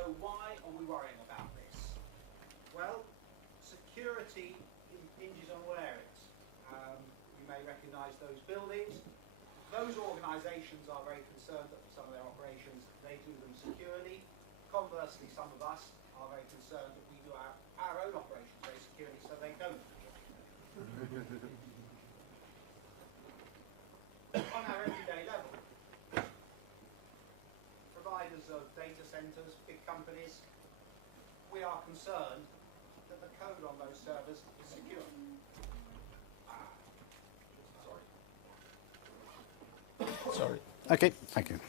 So why are we worrying about this? Well, security impinges on all areas. You may recognise those buildings. Those organisations are very concerned that for some of their operations they do them securely. Conversely, some of us are very concerned that we do our own operations very securely, so they don't. On our everyday level, providers of data centres, big companies, we are concerned that the code on those servers is secure. Sorry. Okay, thank you.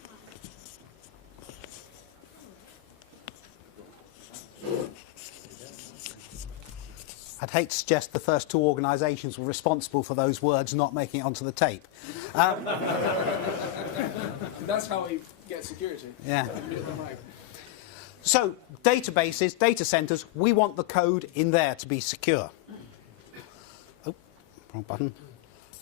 I'd hate to suggest the first two organisations were responsible for those words not making it onto the tape. That's how we get security. Yeah. So, databases, data centres, we want the code in there to be secure. Oh, wrong button.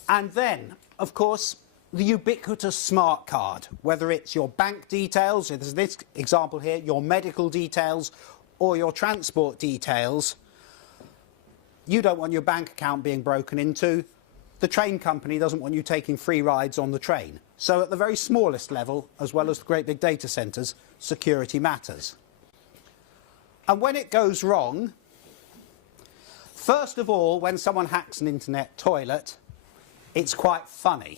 And then, of course, the ubiquitous smart card, whether it's your bank details, there's this example here, your medical details, or your transport details. You don't want your bank account being broken into. The train company doesn't want you taking free rides on the train. So at the very smallest level, as well as the great big data centres, security matters. And when it goes wrong, first of all, when someone hacks an internet toilet, it's quite funny.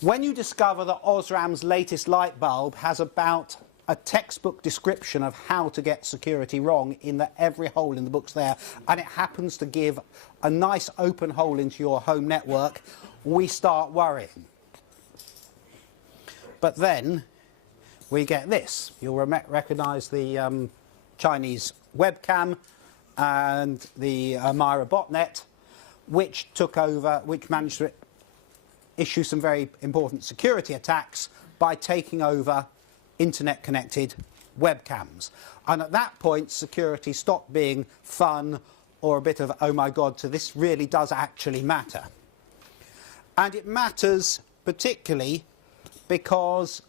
When you discover that Osram's latest light bulb has about a textbook description of how to get security wrong in every hole in the book's there, and it happens to give a nice open hole into your home network, we start worrying. But then we get this. You'll recognise the Chinese webcam and the Myra botnet, which took over, which managed to issue some very important security attacks by taking over internet-connected webcams. And at that point, security stopped being fun or a bit of, oh my God, so this really does actually matter. And it matters particularly because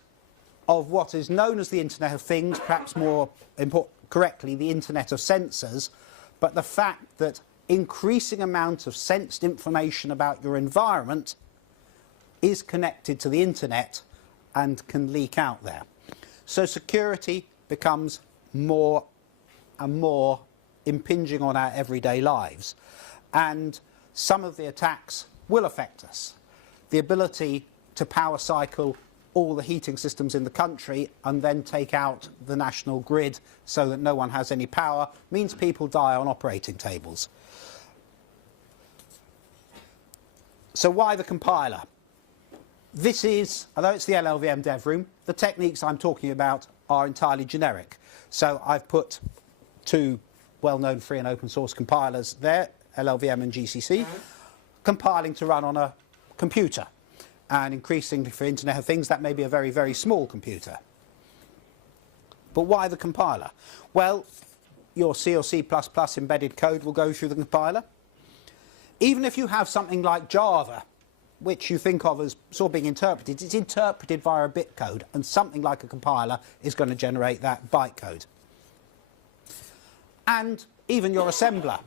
of what is known as the Internet of Things, perhaps more correctly, the Internet of Sensors, but the fact that increasing amount of sensed information about your environment is connected to the Internet and can leak out there. So security becomes more and more impinging on our everyday lives. And some of the attacks will affect us. The ability to power cycle all the heating systems in the country and then take out the national grid so that no one has any power means people die on operating tables. So why the compiler? This is, although it's the LLVM dev room, the techniques I'm talking about are entirely generic. So I've put two well-known free and open source compilers there, LLVM and GCC, compiling to run on a computer. And increasingly for Internet of Things, that may be a very, very small computer. But why the compiler? Well, your C or C++ embedded code will go through the compiler. Even if you have something like Java, which you think of as sort of being interpreted, it's interpreted via a bit code, and something like a compiler is going to generate that bytecode. And even your assembler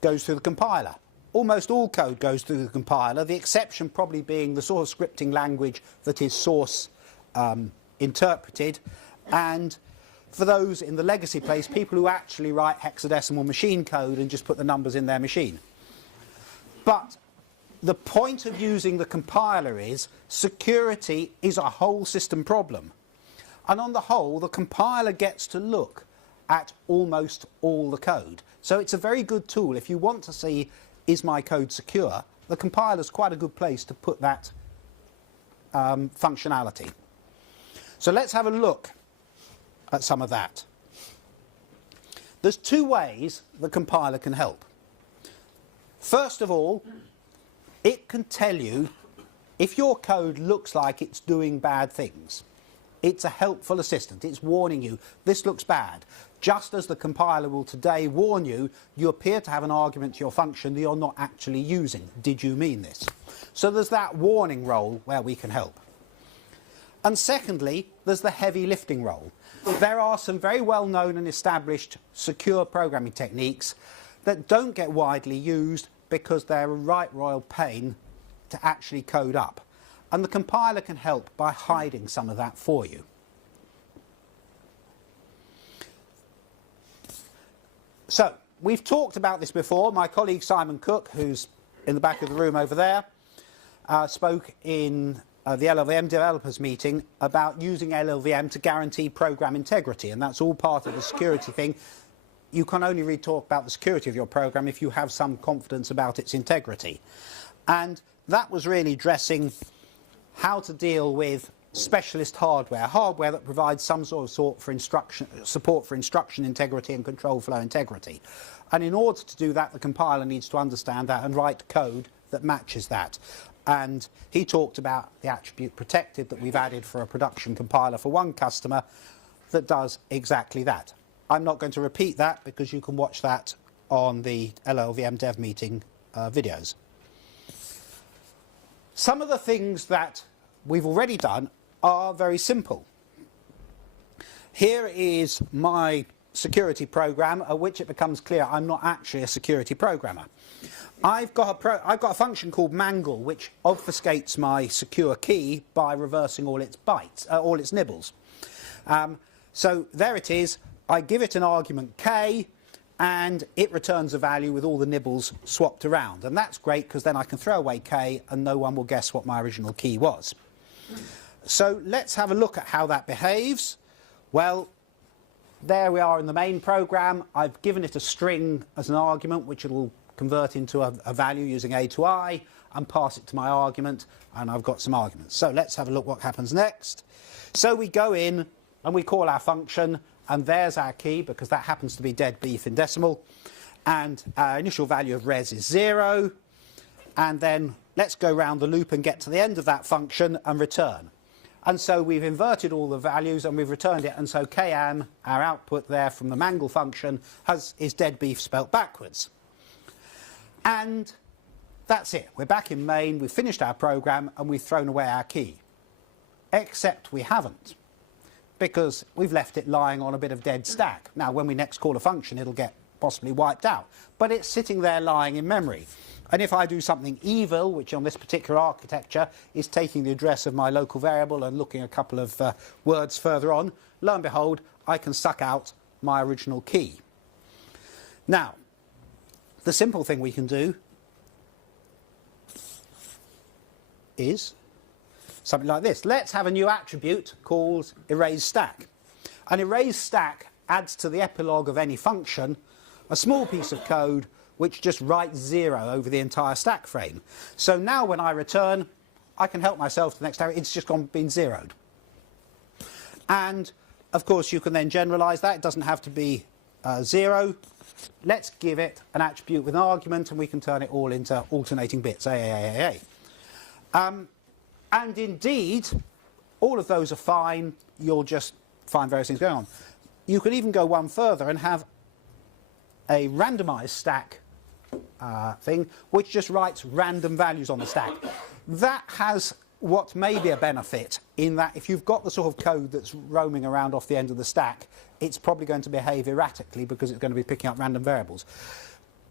goes through the compiler. Almost all code goes through the compiler, the exception probably being the sort of scripting language that is source interpreted, and for those in the legacy place, people who actually write hexadecimal machine code and just put the numbers in their machine. But the point of using the compiler is security is a whole system problem. And on the whole, the compiler gets to look at almost all the code. So it's a very good tool. If you want to see, is my code secure, the compiler is quite a good place to put that functionality. So let's have a look at some of that. There's two ways the compiler can help. First of all, it can tell you if your code looks like it's doing bad things. It's a helpful assistant. It's warning you, this looks bad. Just as the compiler will today warn you, you appear to have an argument to your function that you're not actually using. Did you mean this? So there's that warning role where we can help. And secondly, there's the heavy lifting role. There are some very well known and established secure programming techniques that don't get widely used because they're a right royal pain to actually code up. And the compiler can help by hiding some of that for you. So, we've talked about this before. My colleague Simon Cook, who's in the back of the room over there, spoke in the LLVM developers meeting about using LLVM to guarantee program integrity, and that's all part of the security thing. You can only really talk about the security of your program if you have some confidence about its integrity. And that was really addressing how to deal with specialist hardware that provides some sort of support for instruction integrity and control flow integrity. And in order to do that, the compiler needs to understand that and write code that matches that. And he talked about the attribute protected that we've added for a production compiler for one customer that does exactly that. I'm not going to repeat that because you can watch that on the LLVM dev meeting videos. Some of the things that we've already done are very simple. Here is my security program, at which it becomes clear I'm not actually a security programmer. I've got a function called mangle, which obfuscates my secure key by reversing all its bytes, all its nibbles. So there it is. I give it an argument k, and it returns a value with all the nibbles swapped around. And that's great because then I can throw away k and no one will guess what my original key was. So let's have a look at how that behaves. Well, there we are in the main program. I've given it a string as an argument, which it will convert into a value using a to I and pass it to my argument, and I've got some arguments. So let's have a look what happens next. So we go in and we call our function, and there's our key because that happens to be dead beef in decimal, and our initial value of res is 0, and then let's go round the loop and get to the end of that function and return. And so we've inverted all the values and we've returned it, and so kam, our output there from the mangle function, is dead beef spelt backwards. And that's it. We're back in main, we've finished our program, and we've thrown away our key. Except we haven't, because we've left it lying on a bit of dead stack. Now, when we next call a function, it'll get possibly wiped out. But it's sitting there lying in memory. And if I do something evil, which on this particular architecture is taking the address of my local variable and looking a couple of words further on, lo and behold, I can suck out my original key. Now, the simple thing we can do is something like this. Let's have a new attribute called erase stack. An erase stack adds to the epilogue of any function a small piece of code which just writes 0 over the entire stack frame. So now when I return, I can help myself to the next arrow. It's just been zeroed. And of course you can then generalize that. It doesn't have to be 0. Let's give it an attribute with an argument, and we can turn it all into alternating bits, A. And indeed, all of those are fine. You'll just find various things going on. You can even go one further and have a randomized stack thing, which just writes random values on the stack. That has what may be a benefit in that if you've got the sort of code that's roaming around off the end of the stack, it's probably going to behave erratically because it's going to be picking up random variables.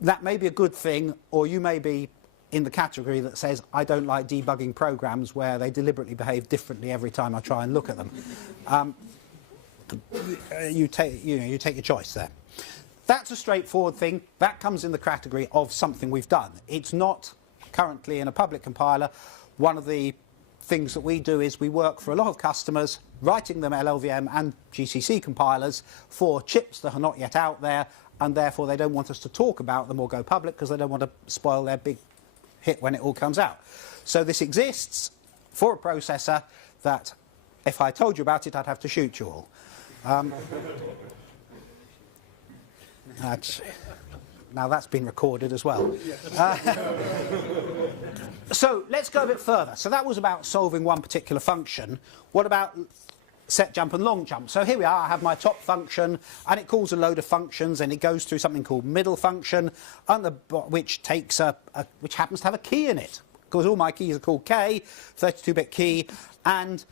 That may be a good thing, or you may be in the category that says, I don't like debugging programs where they deliberately behave differently every time I try and look at them. You take your choice there. That's a straightforward thing. That comes in the category of something we've done. It's not currently in a public compiler. One of the things that we do is we work for a lot of customers, writing them LLVM and GCC compilers for chips that are not yet out there, and therefore they don't want us to talk about them or go public because they don't want to spoil their big hit when it all comes out. So this exists for a processor that, if I told you about it, I'd have to shoot you all. Now that's been recorded as well. So let's go a bit further. So that was about solving one particular function. What about set jump and long jump? So here we are. I have my top function, and it calls a load of functions, and it goes through something called middle function, and which takes which happens to have a key in it, because all my keys are called K, 32-bit key, and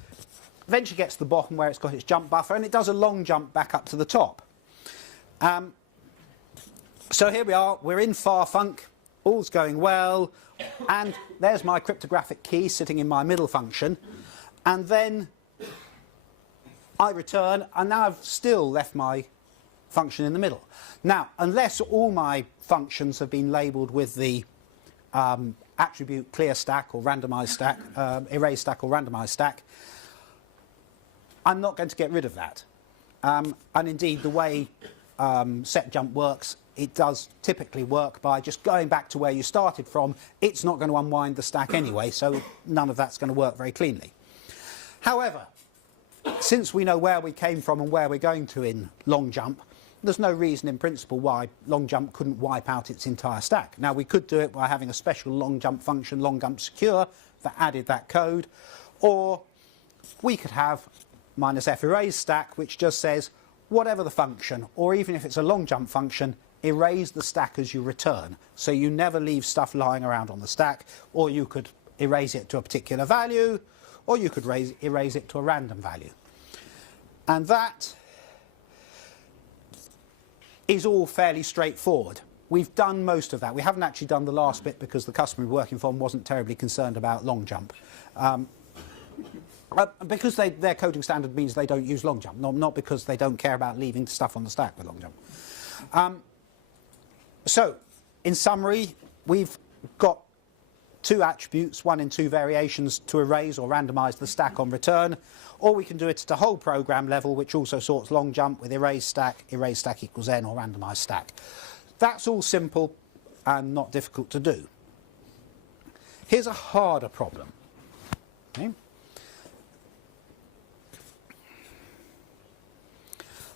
eventually gets to the bottom where it's got its jump buffer, and it does a long jump back up to the top. So here we are, we're in farfunc, all's going well, and there's my cryptographic key sitting in my middle function, and then I return, and now I've still left my function in the middle. Now, unless all my functions have been labelled with the attribute clear stack or randomised stack, erase stack or randomised stack, I'm not going to get rid of that. And indeed, the way set jump works, it does typically work by just going back to where you started from. It's not going to unwind the stack anyway, so none of that's going to work very cleanly. However, since we know where we came from and where we're going to in long jump, there's no reason in principle why long jump couldn't wipe out its entire stack. Now, we could do it by having a special long jump function, long jump secure, that added that code, or we could have -f erase stack, which just says whatever the function, or even if it's a long jump function, erase the stack as you return, so you never leave stuff lying around on the stack. Or you could erase it to a particular value, or you could erase it to a random value. And that is all fairly straightforward. We've done most of that. We haven't actually done the last bit because the customer we're working for wasn't terribly concerned about long jump. Because their coding standard means they don't use long jump, not because they don't care about leaving stuff on the stack with long jump. So, in summary, we've got two attributes, one in two variations, to erase or randomise the stack on return, or we can do it at a whole program level, which also sorts long jump with erase stack equals n, or randomised stack. That's all simple and not difficult to do. Here's a harder problem. Okay.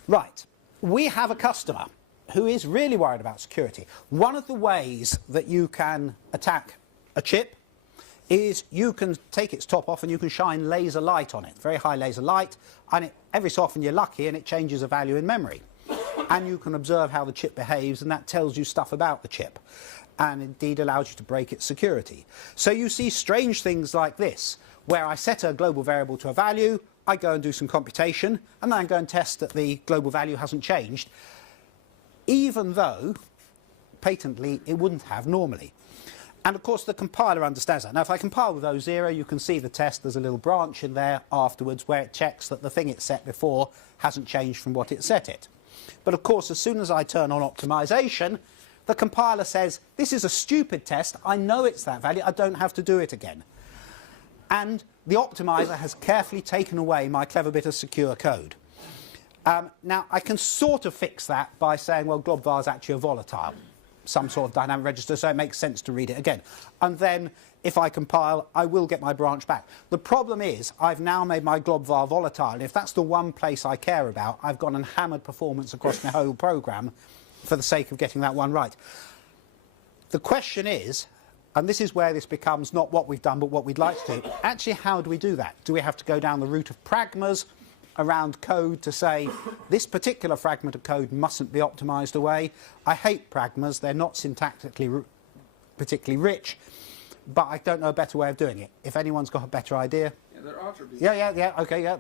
Right, we have a customer who is really worried about security. One of the ways that you can attack a chip is you can take its top off and you can shine laser light on it, very high laser light, and every so often you're lucky and it changes a value in memory. And you can observe how the chip behaves, and that tells you stuff about the chip, and indeed allows you to break its security. So you see strange things like this, where I set a global variable to a value, I go and do some computation, and then I go and test that the global value hasn't changed, even though, patently, it wouldn't have normally. And of course the compiler understands that. Now if I compile with O0, you can see the test, there's a little branch in there afterwards where it checks that the thing it set before hasn't changed from what it set it. But of course as soon as I turn on optimization, the compiler says, this is a stupid test, I know it's that value, I don't have to do it again. And the optimizer has carefully taken away my clever bit of secure code. Now, I can sort of fix that by saying, well, globvar is actually a volatile, some sort of dynamic register, so it makes sense to read it again. And then, if I compile, I will get my branch back. The problem is, I've now made my globvar volatile, and if that's the one place I care about, I've gone and hammered performance across my whole program for the sake of getting that one right. The question is, and this is where this becomes not what we've done, but what we'd like to do, actually, how do we do that? Do we have to go down the route of pragmas around code to say this particular fragment of code mustn't be optimized away? I hate pragmas, they're not syntactically particularly rich, but I don't know a better way of doing it. If anyone's got a better idea. Yeah, there are attributes. Yeah, okay, yeah.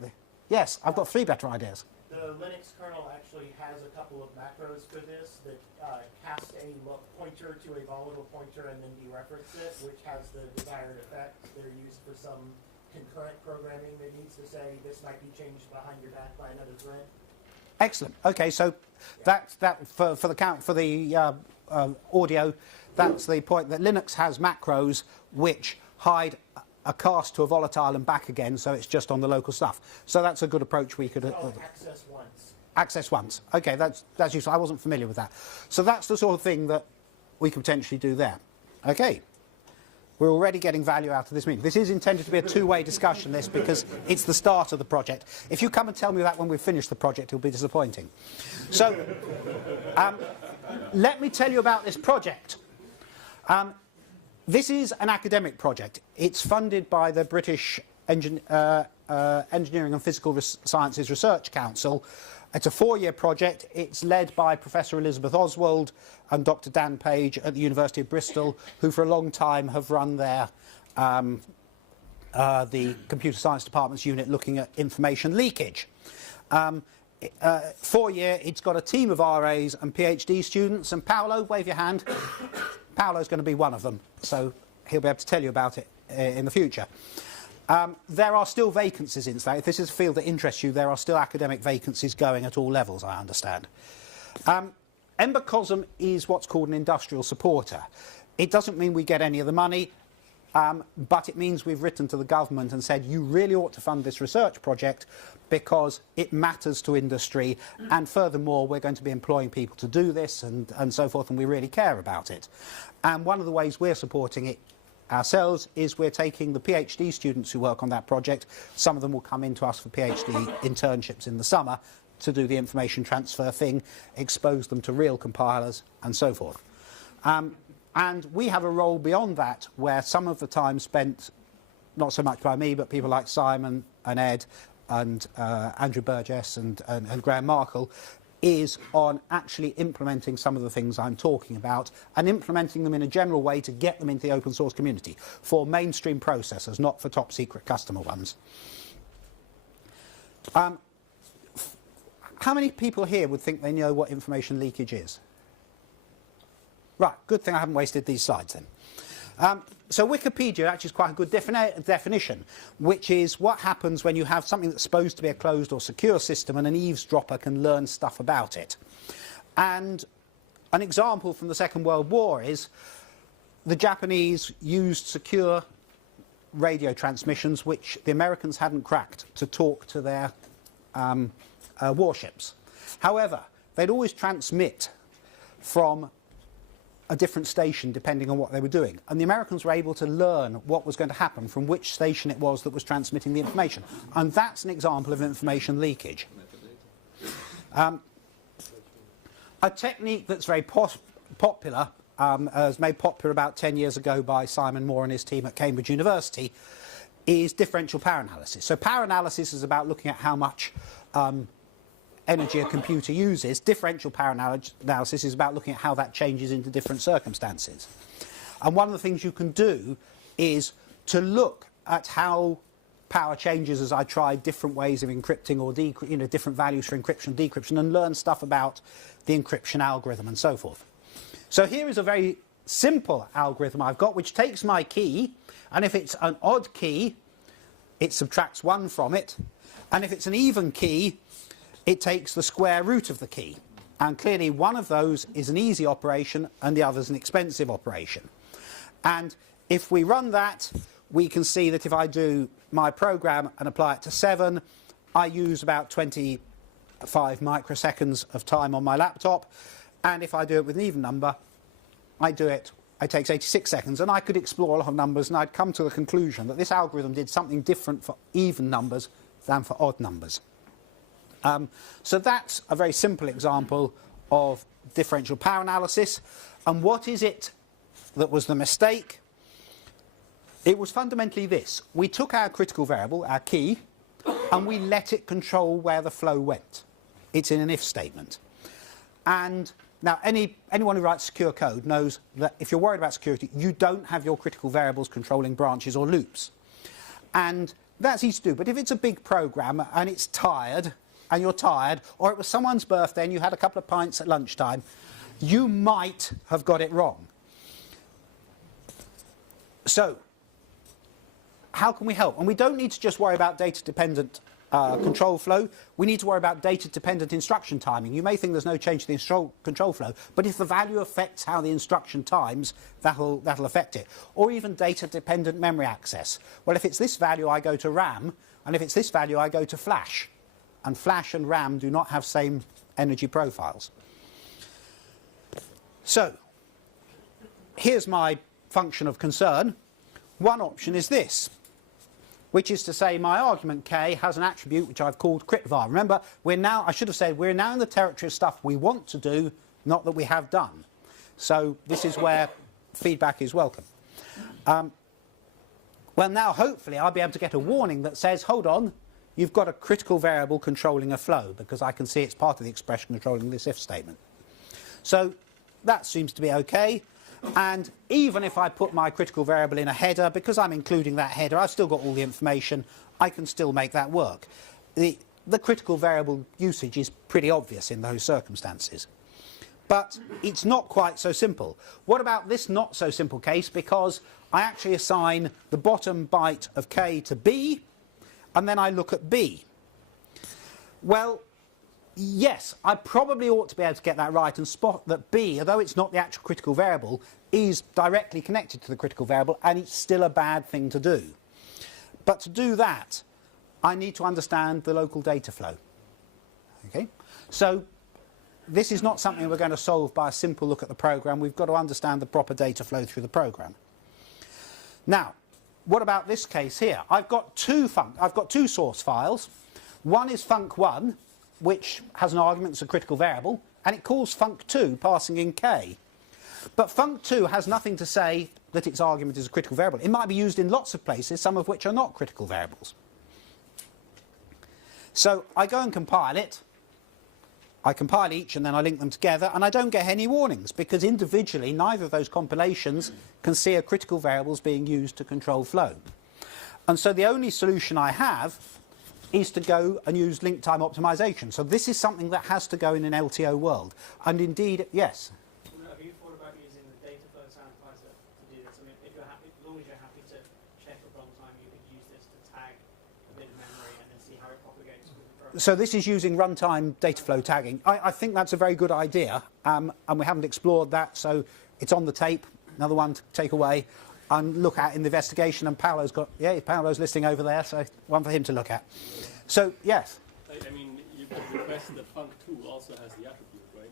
Yes, I've got 3 better ideas. The Linux kernel actually has a couple of macros for this that cast a pointer to a volatile pointer and then dereference it, which has the desired effect. They're used for some concurrent programming that needs to say this might be changed behind your back by another thread. Excellent. Okay, so that for the audio, that's the point that Linux has macros which hide a cast to a volatile and back again, so it's just on the local stuff. So that's a good approach we could. Access once. Access once. Okay, that's useful. I wasn't familiar with that. So that's the sort of thing that we could potentially do there. Okay. We're already getting value out of this meeting. This is intended to be a two-way discussion, this, because it's the start of the project. If you come and tell me that when we've finished the project, it'll be disappointing. So, let me tell you about this project. This is an academic project. It's funded by the British Engineering and Physical Sciences Research Council. It's a 4-year project. It's led by Professor Elizabeth Oswald and Dr. Dan Page at the University of Bristol, who for a long time have run their the computer science department's unit looking at information leakage. 4-year, it's got a team of RAs and PhD students, and Paolo, wave your hand. Paolo's going to be one of them, so he'll be able to tell you about it in the future. There are still vacancies in that. If this is a field that interests you, there are still academic vacancies going at all levels, I understand. EMBA-COSM is what's called an industrial supporter. It doesn't mean we get any of the money, but it means we've written to the government and said, you really ought to fund this research project because it matters to industry, and furthermore, we're going to be employing people to do this and so forth, and we really care about it. And one of the ways we're supporting it ourselves is we're taking the PhD students who work on that project. Some of them will come into us for PhD internships in the summer to do the information transfer thing, expose them to real compilers and so forth. And we have a role beyond that where some of the time spent, not so much by me, but people like Simon and Ed and Andrew Burgess and Graham Markle, is on actually implementing some of the things I'm talking about and implementing them in a general way to get them into the open source community for mainstream processors, not for top secret customer ones. How many people here would think they know what information leakage is? Right, good thing I haven't wasted these slides then. So Wikipedia actually is quite a good definition, which is what happens when you have something that's supposed to be a closed or secure system and an eavesdropper can learn stuff about it. And an example from the Second World War is the Japanese used secure radio transmissions which the Americans hadn't cracked to talk to their warships. However, they'd always transmit from a different station depending on what they were doing. And the Americans were able to learn what was going to happen from which station it was that was transmitting the information. And that's an example of information leakage. A technique that's very popular, was made popular about 10 years ago by Simon Moore and his team at Cambridge University, is differential power analysis. So power analysis is about looking at how much energy a computer uses. Differential power analysis is about looking at how that changes into different circumstances. And one of the things you can do is to look at how power changes as I try different ways of encrypting or different values for encryption and decryption, and learn stuff about the encryption algorithm and so forth. So here is a very simple algorithm I've got, which takes my key, and if it's an odd key, it subtracts 1 from it, and if it's an even key, it takes the square root of the key. And clearly one of those is an easy operation and the other is an expensive operation. And if we run that, we can see that if I do my program and apply it to 7, I use about 25 microseconds of time on my laptop. And if I do it with an even number, it takes 86 seconds. And I could explore a lot of numbers and I'd come to the conclusion that this algorithm did something different for even numbers than for odd numbers. So that's a very simple example of differential power analysis. And what is it that was the mistake? It was fundamentally this. We took our critical variable, our key, and we let it control where the flow went. It's in an if statement. And now anyone who writes secure code knows that if you're worried about security, you don't have your critical variables controlling branches or loops. And that's easy to do. But if it's a big program and it's tired, and you're tired, or it was someone's birthday and you had a couple of pints at lunchtime, you might have got it wrong. So, how can we help? And we don't need to just worry about data-dependent control flow. We need to worry about data-dependent instruction timing. You may think there's no change to the control flow, but if the value affects how the instruction times, that'll affect it. Or even data-dependent memory access. Well, if it's this value, I go to RAM, and if it's this value, I go to flash. And flash and RAM do not have same energy profiles. So, here's my function of concern. One option is this, which is to say my argument k has an attribute which I've called critvar. Remember, I should have said, we're now in the territory of stuff we want to do, not that we have done. So this is where feedback is welcome. Well, now hopefully I'll be able to get a warning that says, hold on, you've got a critical variable controlling a flow, because I can see it's part of the expression controlling this if statement. So that seems to be okay. And even if I put my critical variable in a header, because I'm including that header, I've still got all the information, I can still make that work. The critical variable usage is pretty obvious in those circumstances. But it's not quite so simple. What about this not so simple case? Because I actually assign the bottom byte of k to b, and then I look at b. Well, yes, I probably ought to be able to get that right and spot that b, although it's not the actual critical variable, is directly connected to the critical variable, and it's still a bad thing to do. But to do that, I need to understand the local data flow. Okay? So this is not something we're going to solve by a simple look at the program. We've got to understand the proper data flow through the program. Now, what about this case here? I've got two source files. One is func1, which has an argument that's a critical variable, and it calls func2, passing in k. But func2 has nothing to say that its argument is a critical variable. It might be used in lots of places, some of which are not critical variables. So I go and compile it. I compile each and then I link them together, and I don't get any warnings because individually neither of those compilations can see a critical variable is being used to control flow. And so the only solution I have is to go and use link time optimization. So this is something that has to go in an LTO world. And indeed, yes? Have you thought about using the data flow sanitizer to do this? I mean, if you're happy, as long as you're happy to check at runtime, you could use this to tag a bit of memory and then see how it propagates with the program. So this is using runtime data flow tagging. I think that's a very good idea, and we haven't explored that, so it's on the tape. Another one to take away and look at in the investigation. And Paolo's listening over there, so one for him to look at. So yes. I mean, you could request that func2 also has the attribute, right?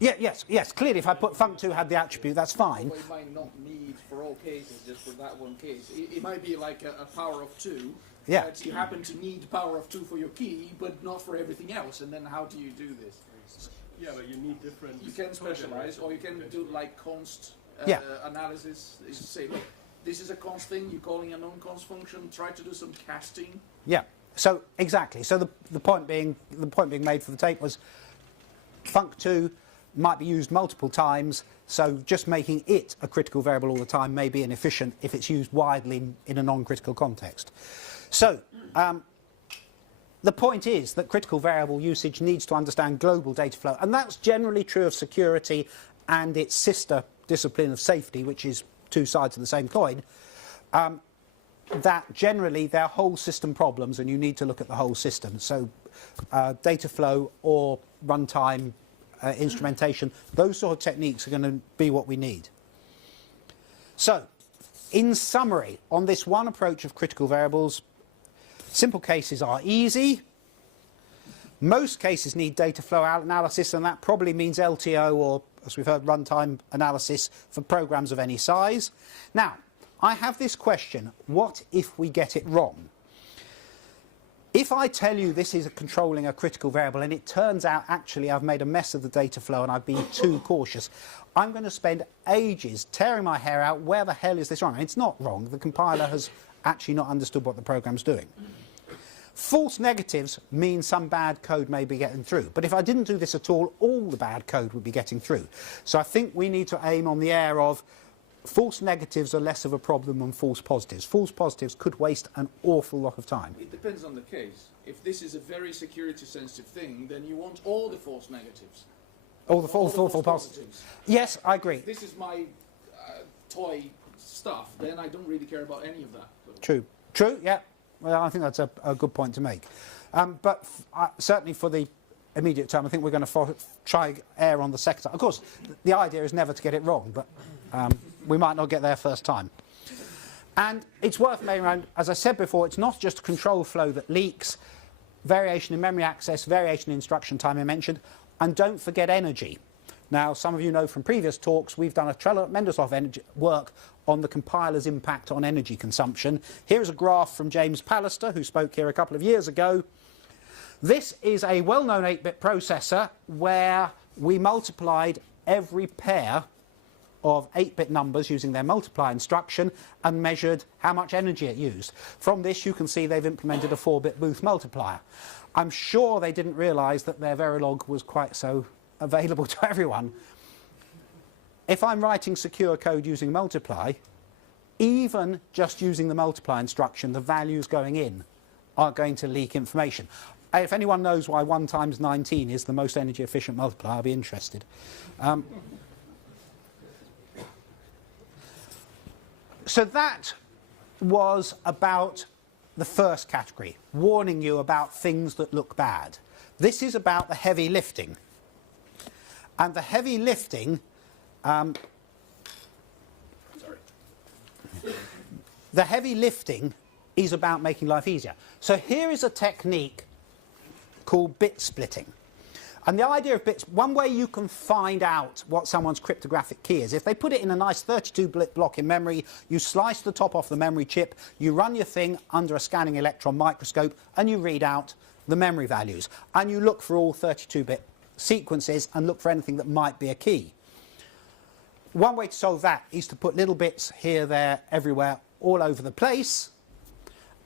Yeah, yes. Clearly, if I put func2 had the attribute, that's fine. Well, it might not need for all cases, just for that one case. It might be like a power of 2. Yeah. That you happen to need power of 2 for your key, but not for everything else. And then how do you do this? Yeah, but you need different... You can specialize, or you can do like const analysis. You say, look, this is a const thing, you're calling a non-const function, try to do some casting. Yeah. So exactly. So the point being made for the tape was func2 might be used multiple times. So just making it a critical variable all the time may be inefficient if it's used widely in a non-critical context. So the point is that critical variable usage needs to understand global data flow, and that's generally true of security and its sister discipline of safety, which is two sides of the same coin. That generally they're whole system problems, and you need to look at the whole system. So data flow or runtime instrumentation, those sort of techniques are going to be what we need. So, in summary, on this one approach of critical variables, simple cases are easy. Most cases need data flow analysis, and that probably means LTO or, as we've heard, runtime analysis for programs of any size. Now, I have this question: what if we get it wrong? If I tell you this is controlling a critical variable and it turns out actually I've made a mess of the data flow and I've been too cautious, I'm going to spend ages tearing my hair out. Where the hell is this wrong? And it's not wrong. The compiler has actually not understood what the program's doing. False negatives mean some bad code may be getting through. But if I didn't do this at all the bad code would be getting through. So I think we need to aim on the air of false negatives are less of a problem than false positives. False positives could waste an awful lot of time. It depends on the case. If this is a very security sensitive thing, then you want all the false negatives. All the false positives. Yes, I agree. If this is my toy stuff, then I don't really care about any of that. True, yeah. Well, I think that's a good point to make. But certainly for the immediate term, I think we're going to try err on the second side. Of course, the idea is never to get it wrong, but we might not get there first time. And it's worth laying around, as I said before, it's not just control flow that leaks, variation in memory access, variation in instruction time I mentioned, and don't forget energy. Now, some of you know from previous talks, we've done a tremendous lot of work on the compiler's impact on energy consumption. Here's a graph from James Pallister, who spoke here a couple of years ago. This is a well-known 8-bit processor where we multiplied every pair of 8-bit numbers using their multiply instruction and measured how much energy it used. From this you can see they've implemented a 4-bit booth multiplier. I'm sure they didn't realise that their Verilog was quite so available to everyone. if I'm writing secure code using multiply, even just using the multiply instruction, the values going in are going to leak information. If anyone knows why 1 times 19 is the most energy efficient multiplier, I'll be interested. So that was about the first category, warning you about things that look bad. This is about the heavy lifting. And the heavy lifting, the heavy lifting is about making life easier. So here is a technique called bit splitting. And the idea of bits, one way you can find out what someone's cryptographic key is, if they put it in a nice 32-bit block in memory, you slice the top off the memory chip, you run your thing under a scanning electron microscope, and you read out the memory values. And you look for all 32-bit sequences and look for anything that might be a key. One way to solve that is to put little bits here, there, everywhere, all over the place,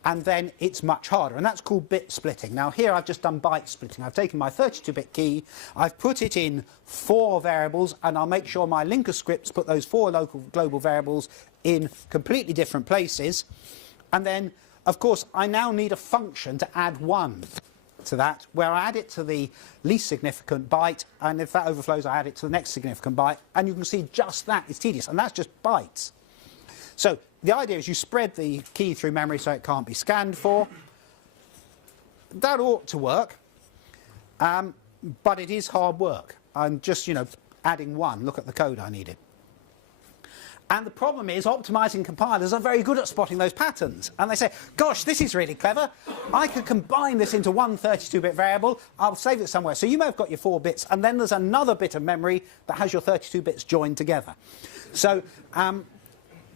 and then it's much harder, and that's called bit splitting. Now here I've just done byte splitting. I've taken my 32-bit key, I've put it in 4 variables, and I'll make sure my linker scripts put those 4 local global variables in completely different places. And then, of course, I now need a function to add 1 to that, where I add it to the least significant byte, and if that overflows, I add it to the next significant byte, and you can see just that is tedious, and that's just bytes. So the idea is you spread the key through memory so it can't be scanned for. That ought to work, but it is hard work. I'm just, adding 1. Look at the code I needed. And the problem is optimizing compilers are very good at spotting those patterns. And they say, gosh, this is really clever. I could combine this into one 32-bit variable. I'll save it somewhere. So you may have got your 4 bits, and then there's another bit of memory that has your 32 bits joined together. So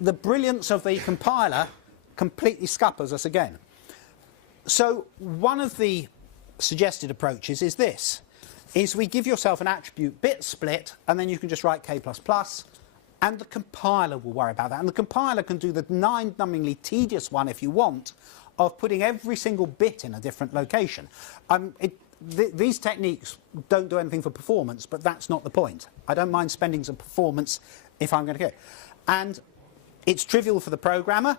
the brilliance of the compiler completely scuppers us again. So one of the suggested approaches is this, is we give yourself an attribute bit split, and then you can just write k++, and the compiler will worry about that. And the compiler can do the mind-numbingly tedious one, if you want, of putting every single bit in a different location. These techniques don't do anything for performance, but that's not the point. I don't mind spending some performance if I'm going to get it. And it's trivial for the programmer.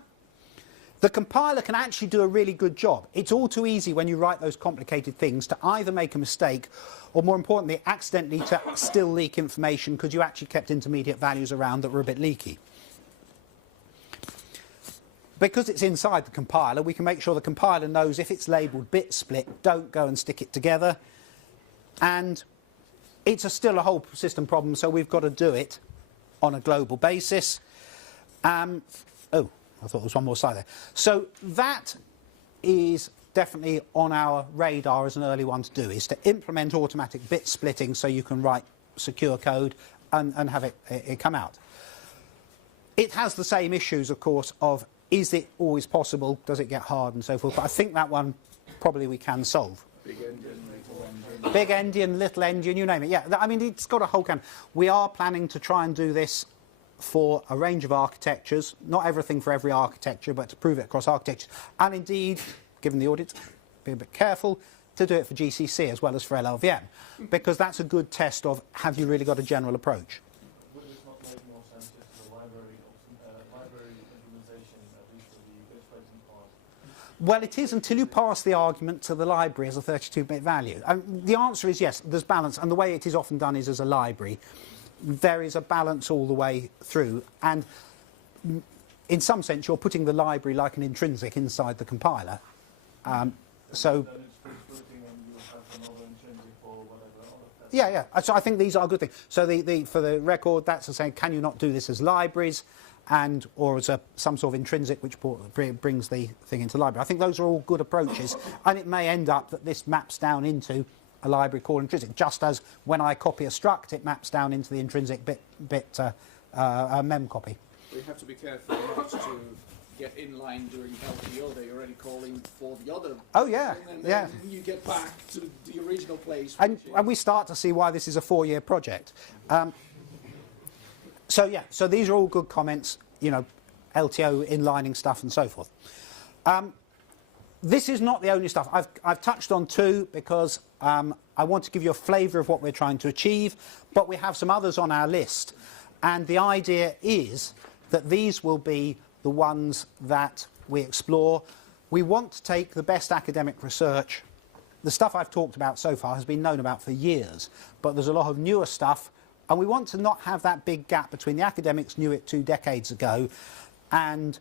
The compiler can actually do a really good job. It's all too easy when you write those complicated things to either make a mistake or, more importantly, accidentally to still leak information because you actually kept intermediate values around that were a bit leaky. Because it's inside the compiler, we can make sure the compiler knows if it's labelled bit split, don't go and stick it together. And it's still a whole system problem, so we've got to do it on a global basis. Oh, I thought there was one more slide there. So that is definitely on our radar as an early one to do, is to implement automatic bit splitting so you can write secure code and have it come out. It has the same issues, of course, of is it always possible, does it get hard and so forth, but I think that one probably we can solve. Big engine, little engine. Big engine, little engine, you name it. Yeah, I mean, it's got a whole can. We are planning to try and do this for a range of architectures, not everything for every architecture, but to prove it across architectures. And indeed, given the audit, be a bit careful to do it for GCC as well as for LLVM, because that's a good test of have you really got a general approach. Would it not make more sense just for the library implementation, at least for the bit splitting part? Well, it is until you pass the argument to the library as a 32-bit value. The answer is yes, there's balance, and the way it is often done is as a library. There is a balance all the way through, and in some sense you're putting the library like an intrinsic inside the compiler. So yeah, so I think these are good things. So for the record, that's saying, can you not do this as libraries, or as some sort of intrinsic which brings the thing into the library? I think those are all good approaches, and it may end up that this maps down into a library called intrinsic, just as when I copy a struct, it maps down into the intrinsic bit mem copy. We have to be careful not to get in line during LTO. They're already calling for the other. Oh yeah, and then you get back to the original place. And we start to see why this is a 4-year project. So these are all good comments. LTO inlining stuff and so forth. This is not the only stuff. I've touched on 2 because I want to give you a flavour of what we're trying to achieve, but we have some others on our list. And the idea is that these will be the ones that we explore. We want to take the best academic research. The stuff I've talked about so far has been known about for years, but there's a lot of newer stuff, and we want to not have that big gap between the academics knew it 2 decades ago and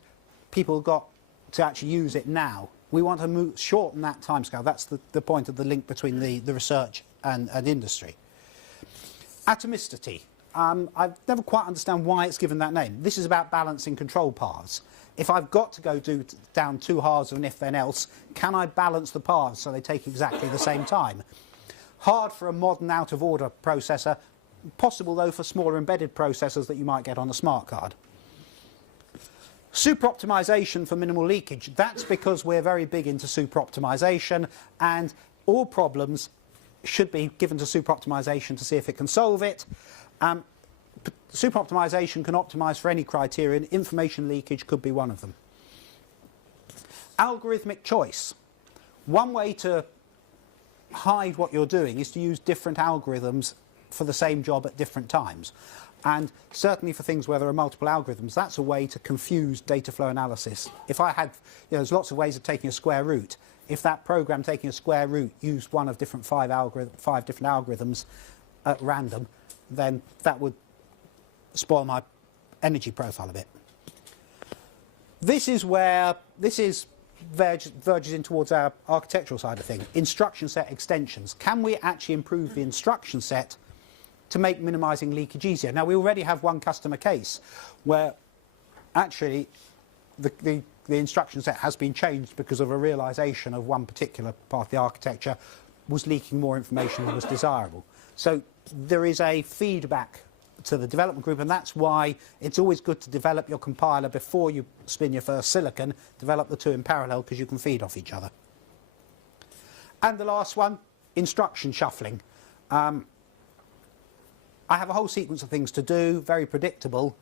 people got to actually use it now. We want to shorten that timescale. That's the point of the link between the research and industry. Atomicity. I've never quite understand why it's given that name. This is about balancing control paths. If I've got to go down 2 halves of an if-then-else, can I balance the paths so they take exactly the same time? Hard for a modern out-of-order processor, possible though for smaller embedded processors that you might get on a smart card. Super optimization for minimal leakage. That's because we're very big into super optimization, and all problems should be given to super optimization to see if it can solve it. Super optimization can optimize for any criterion. Information leakage could be one of them. Algorithmic choice. One way to hide what you're doing is to use different algorithms for the same job at different times. And certainly for things where there are multiple algorithms, that's a way to confuse data flow analysis. If I had, there's lots of ways of taking a square root. If that program taking a square root used one of different 5 different algorithms at random, then that would spoil my energy profile a bit. This verges in towards our architectural side of things. Instruction set extensions. Can we actually improve the instruction set to make minimising leakage easier? Now, we already have one customer case where actually the instruction set has been changed because of a realisation of one particular part of the architecture was leaking more information than was desirable. So there is a feedback to the development group, and that's why it's always good to develop your compiler before you spin your first silicon. Develop the 2 in parallel because you can feed off each other. And the last one, instruction shuffling. I have a whole sequence of things to do, very predictable,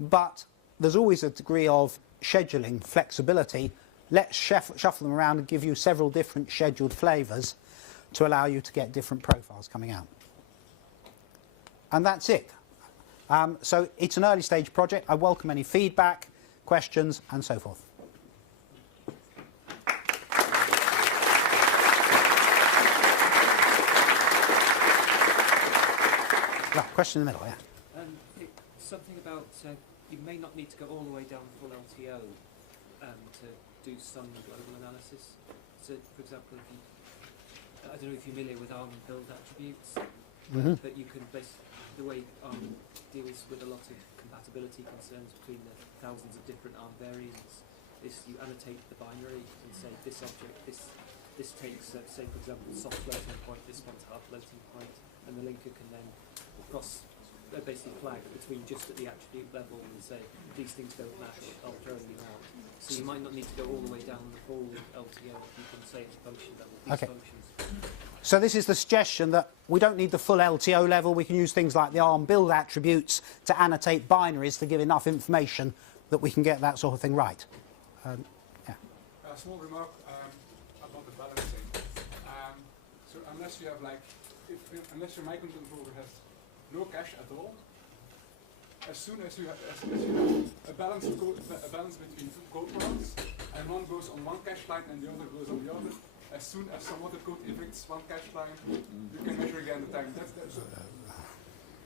but there's always a degree of scheduling flexibility. Let's shuffle them around and give you several different scheduled flavours to allow you to get different profiles coming out. And that's it. So it's an early stage project. I welcome any feedback, questions, and so forth. Right, question in the middle, yeah. Something about you may not need to go all the way down full LTO to do some global analysis. So, for example, if you, I don't know if you're familiar with ARM build attributes, but you can the way ARM deals with a lot of compatibility concerns between the thousands of different ARM variants is you annotate the binary and say this object, this takes, say for example, soft floating point, this one's hard floating point, and the linker can then cross basically flag between just at the attribute level and say these things don't match, I'll throw them out. So you might not need to go all the way down the full LTO. You can say at the function level these functions. So this is the suggestion that we don't need the full LTO level. We can use things like the ARM build attributes to annotate binaries to give enough information that we can get that sort of thing right. Yeah. A small remark about the balancing. So unless you have unless your microcontroller has no cache at all, as soon as you have a balance between 2 code paths, and one goes on one cache line and the other goes on the other, as soon as some other code evicts one cache line, you can measure again the time.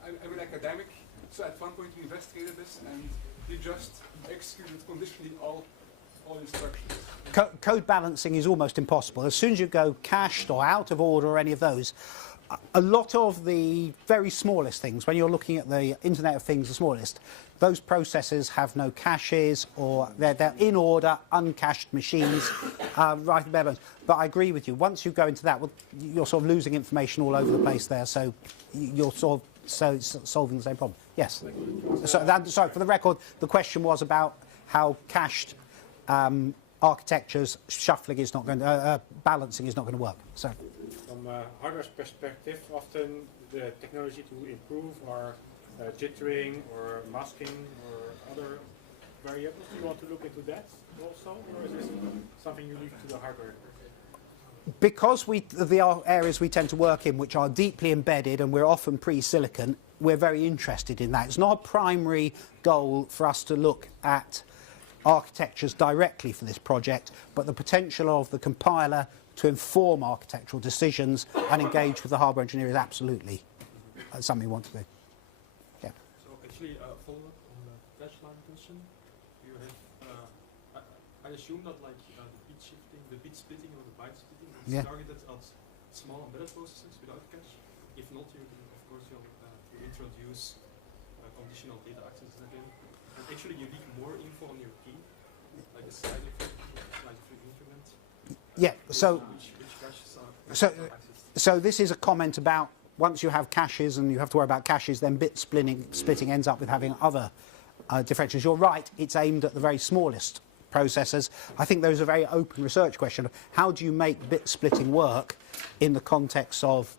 I'm an academic, so at one point we investigated this and we just executed conditionally all instructions. Code balancing is almost impossible. As soon as you go cached or out of order or any of those, a lot of the very smallest things, when you're looking at the Internet of Things, the smallest, those processors have no caches or they're in order, uncached machines, right at bare bones. But I agree with you. Once you go into that, well, you're sort of losing information all over the place there, so you're sort of solving the same problem. Yes. Sorry, for the record, the question was about how cached architectures shuffling is not going to, balancing is not going to work. So. From a hardware perspective, often the technology to improve are jittering or masking or other variables. Do you want to look into that also, or is this something you leave to the hardware? Because the areas we tend to work in, which are deeply embedded and we're often pre-silicon, we're very interested in that. It's not a primary goal for us to look at architectures directly for this project, but the potential of the compiler to inform architectural decisions and engage with the hardware engineer is absolutely something we want to do. Yeah. So actually, follow up on the flash line question. You have, I assume that like the bit shifting, the bit splitting or the byte splitting is targeted at small embedded processors without cache. If not, you can, of course, you introduce conditional data access again. And actually, you leak more info on your key, like a side of your increment. Yeah. So, which caches are so this is a comment about once you have caches and you have to worry about caches, then bit splitting ends up with having other differentials. You're right. It's aimed at the very smallest processors. I think there is a very open research question of how do you make bit splitting work in the context of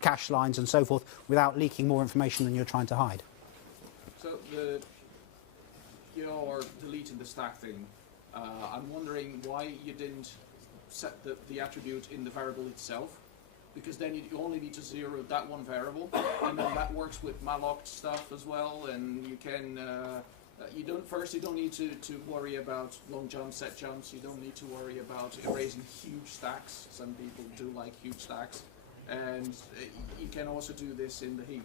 cache lines and so forth without leaking more information than you're trying to hide. So you're deleting the stack thing. I'm wondering why you didn't set the attribute in the variable itself, because then you only need to zero that one variable, and then that works with malloc stuff as well, and you can you don't need to worry about long jumps, set jumps. You don't need to worry about erasing huge stacks. Some people do like huge stacks, and you can also do this in the heap.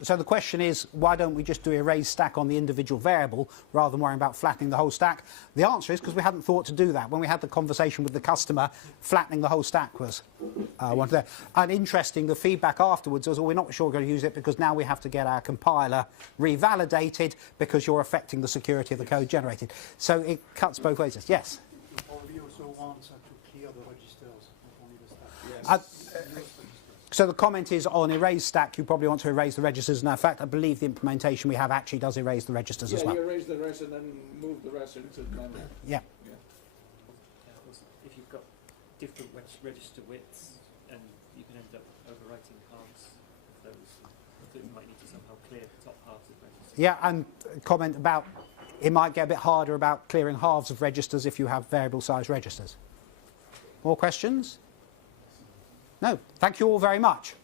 So the question is, why don't we just do erase stack on the individual variable rather than worrying about flattening the whole stack? The answer is because we hadn't thought to do that. When we had the conversation with the customer, flattening the whole stack was one there. And interesting, the feedback afterwards was, well, we're not sure we're going to use it because now we have to get our compiler revalidated because you're affecting the security of the code generated. So it cuts both ways. Yes? Or we also want to clear the registers, not only the stack. Yes. So the comment is on erase stack, you probably want to erase the registers. And in fact, I believe the implementation we have actually does erase the registers as well. Yeah, you erase the rest and then move the rest into memory. Yeah. If you've got different register widths, and you can end up overwriting halves of those, so you might need to somehow clear the top halves of registers. Yeah, and comment about it might get a bit harder about clearing halves of registers if you have variable size registers. More questions? No. Thank you all very much.